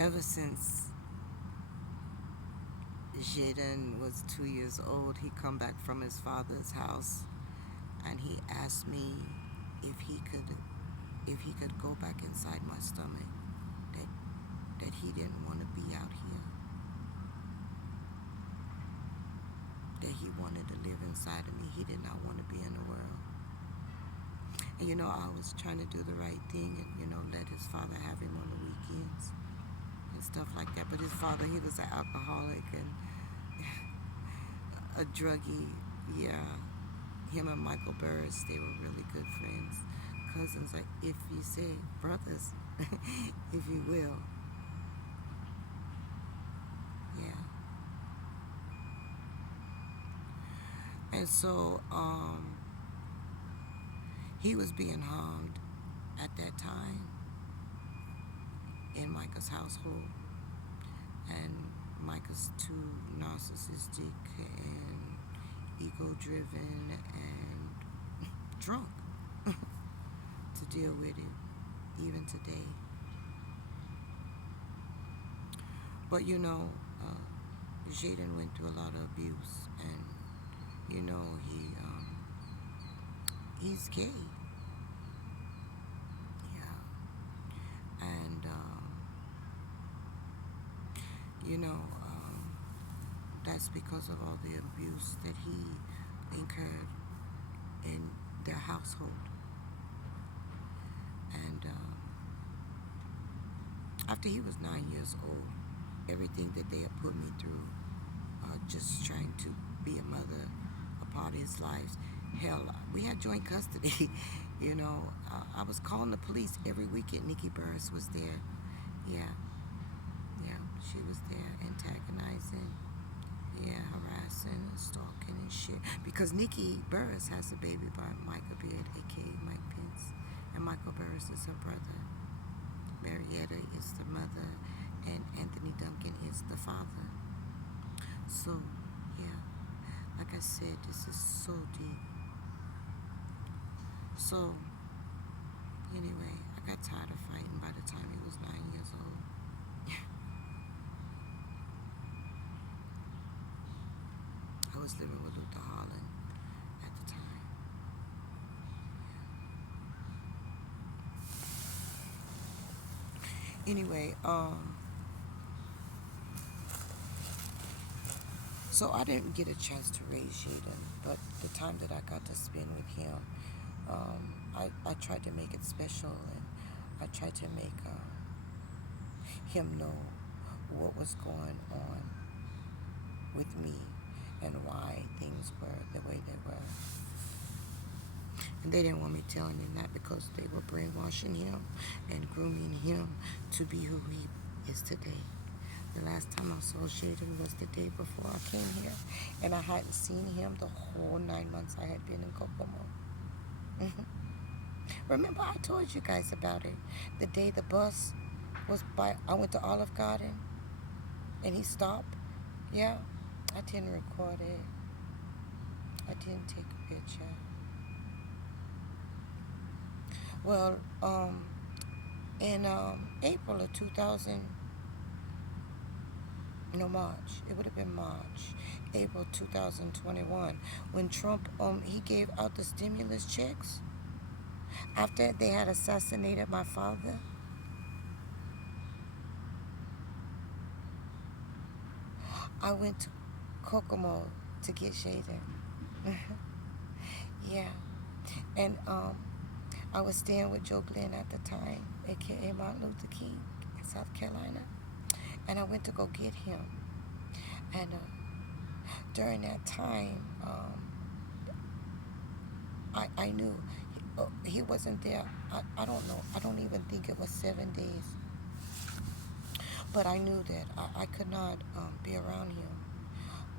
Ever since Jaden was 2 years old, he come back from his father's house, and he asked me if he could go back inside my stomach. That he didn't want to be out here. That he wanted to live inside of me. He did not want to be in the world. And I was trying to do the right thing and let his father have him on the weekends and stuff like that. But his father, he was an alcoholic and a druggie. Yeah, him and Michael Burris, they were really good friends, cousins. Like, if you say brothers, if you will. Yeah. And so he was being harmed at that time in Micah's household, and Micah's too narcissistic and ego-driven and drunk to deal with it, even today. But Jaden went through a lot of abuse, and he's gay. Yeah, and that's because of all the abuse that he incurred in their household. And after he was 9 years old, everything that they had put me through, just trying to be a mother, a part of his life. Hell, we had joint custody. I was calling the police every weekend. Nikki Burris was there. Yeah, she was there, antagonizing, harassing, stalking and shit. Because Nikki Burris has a baby by Michael Beard, aka Mike Pence, and Michael Burris is her brother. Marietta is the mother, and Anthony Duncan is the father. So, yeah, like I said, this is so deep. So, anyway, I got tired of fighting by the time he was 9 years old. I was living with Luther Holland at the time. Anyway, so I didn't get a chance to raise Jaden, but the time that I got to spend with him, I tried to make it special, and I tried to make him know what was going on with me and why things were the way they were. And they didn't want me telling him that because they were brainwashing him and grooming him to be who he is today. The last time I saw Jaden was the day before I came here, and I hadn't seen him the whole 9 months I had been in Kokomo. Remember, I told you guys about it. The day the bus was by, I went to Olive Garden, and he stopped. Yeah, I didn't record it. I didn't take a picture. Well, in April of 2000, no, March. It would have been March, April 2021, when Trump he gave out the stimulus checks after they had assassinated my father. I went to Kokomo to get Jaden. Yeah, and I was staying with Joe Glenn at the time, aka Martin Luther King, in South Carolina, and I went to go get him. And during that time, I knew he wasn't there. I don't know. I don't even think it was 7 days. But I knew that I could not be around him.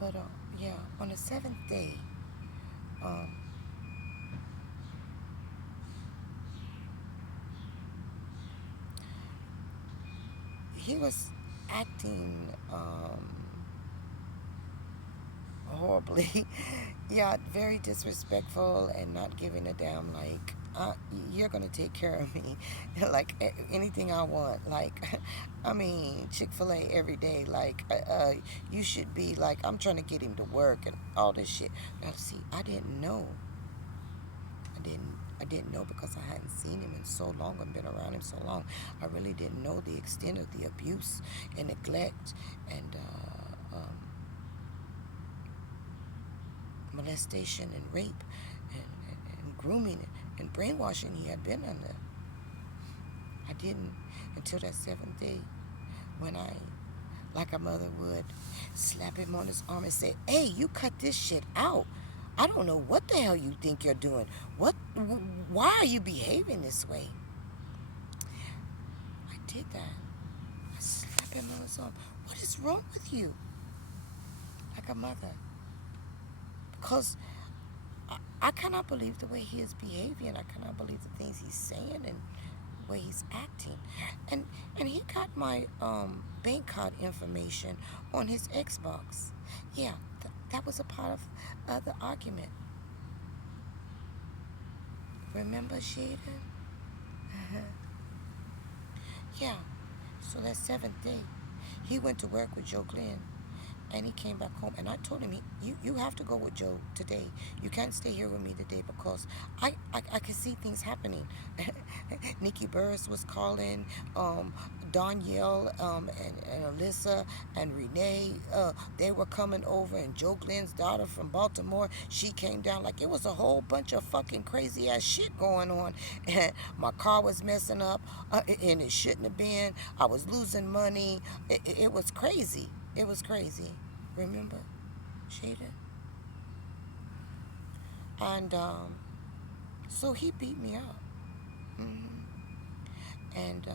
But yeah, on the 7th day, he was acting horribly. Yeah, very disrespectful and not giving a damn, like, you're gonna take care of me, like anything I want. Like, I mean, Chick-fil-A every day. Like, you should be like, I'm trying to get him to work and all this shit. Now, see, I didn't know. I didn't know because I hadn't seen him in so long and been around him so long. I really didn't know the extent of the abuse and neglect and molestation and rape and grooming and brainwashing he had been under. I didn't until that seventh day when I, like a mother would, slap him on his arm and say, "Hey, you cut this shit out. I don't know what the hell you think you're doing. Why are you behaving this way?" I did that. I slapped him on his arm. "What is wrong with you?" Like a mother. Because I cannot believe the way he is behaving. I cannot believe the things he's saying and the way he's acting. And he got my bank card information on his Xbox. Yeah, that was a part of the argument. Remember, Shaden? Yeah. So that seventh day, he went to work with Joe Glenn. And he came back home, and I told him, you have to go with Joe today. You can't stay here with me today because I can see things happening. Nikki Burris was calling, Danielle and Alyssa and Renee, they were coming over, and Joe Glenn's daughter from Baltimore, she came down. Like, it was a whole bunch of fucking crazy ass shit going on. And my car was messing up, and it shouldn't have been. I was losing money. It was crazy. It was crazy. Remember, Shaden? And so he beat me up. And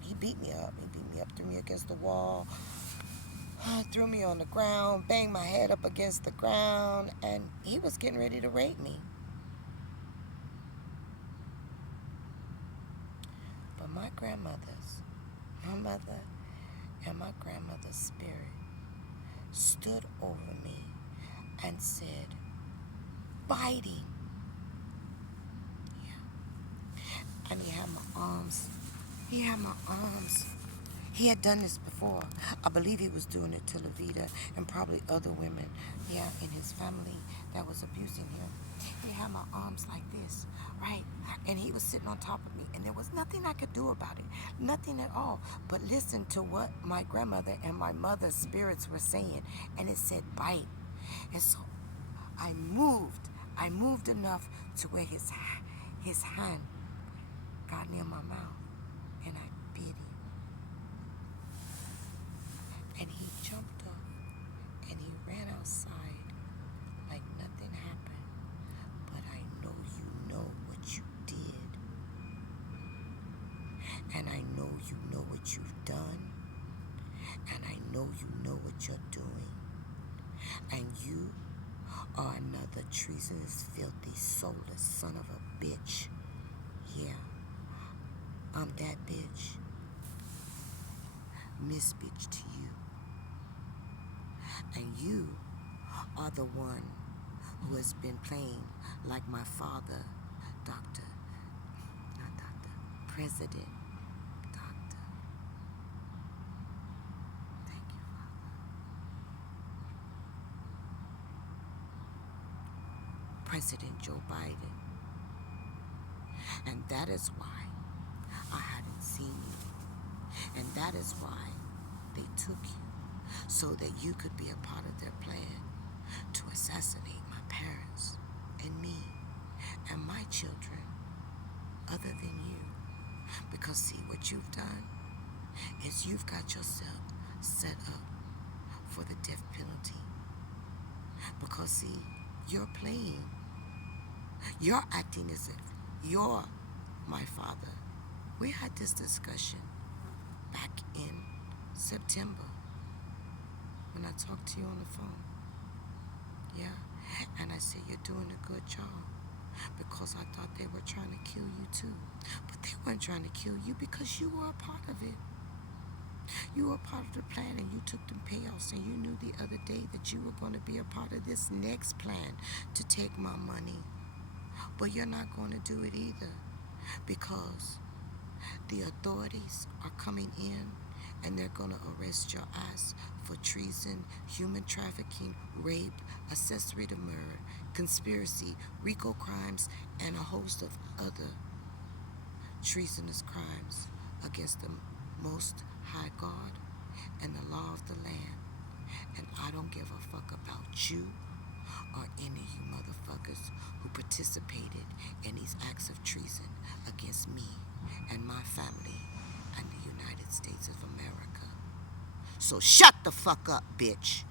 he beat me up. He beat me up, threw me against the wall, threw me on the ground, banged my head up against the ground, and he was getting ready to rape me. But my mother and my grandmother's spirit stood over me and said, "Fighting." Yeah. And he had my arms. He had done this before. I believe he was doing it to Levita and probably other women, yeah, in his family that was abusing him. He had my arms like this, right? And he was sitting on top of me, and there was nothing I could do about it. Nothing at all. But listen to what my grandmother and my mother's spirits were saying. And it said, "Bite." And so I moved enough to where his hand got near my mouth, and I bit him. And he jumped up, and he ran outside like nothing happened. But I know you know what you did. And I know you know what you've done. And I know you know what you're doing. And you are another treasonous, filthy, soulless son of a bitch. Yeah, I'm that bitch. Miss Bitch to you. And you are the one who has been playing like my father, President, Doctor. Thank you, Father. President Joe Biden. And that is why I hadn't seen you. And that is why they took you, so that you could be a part of their plan to assassinate my parents and me and my children, other than you. Because see, what you've done is you've got yourself set up for the death penalty. Because see, you're playing. You're acting as if you're my father. We had this discussion back in September when I talked to you on the phone. Yeah, and I said, "You're doing a good job," because I thought they were trying to kill you too. But they weren't trying to kill you because you were a part of it. You were part of the plan and you took the payoffs, and you knew the other day that you were going to be a part of this next plan to take my money. But you're not going to do it either, because the authorities are coming in and they're going to arrest your ass for treason, human trafficking, rape, accessory to murder, conspiracy, RICO crimes, and a host of other treasonous crimes against the Most High God and the law of the land. And I don't give a fuck about you or any of you motherfuckers who participated in these acts of treason against me and my family and the United States of America. So shut the fuck up, bitch.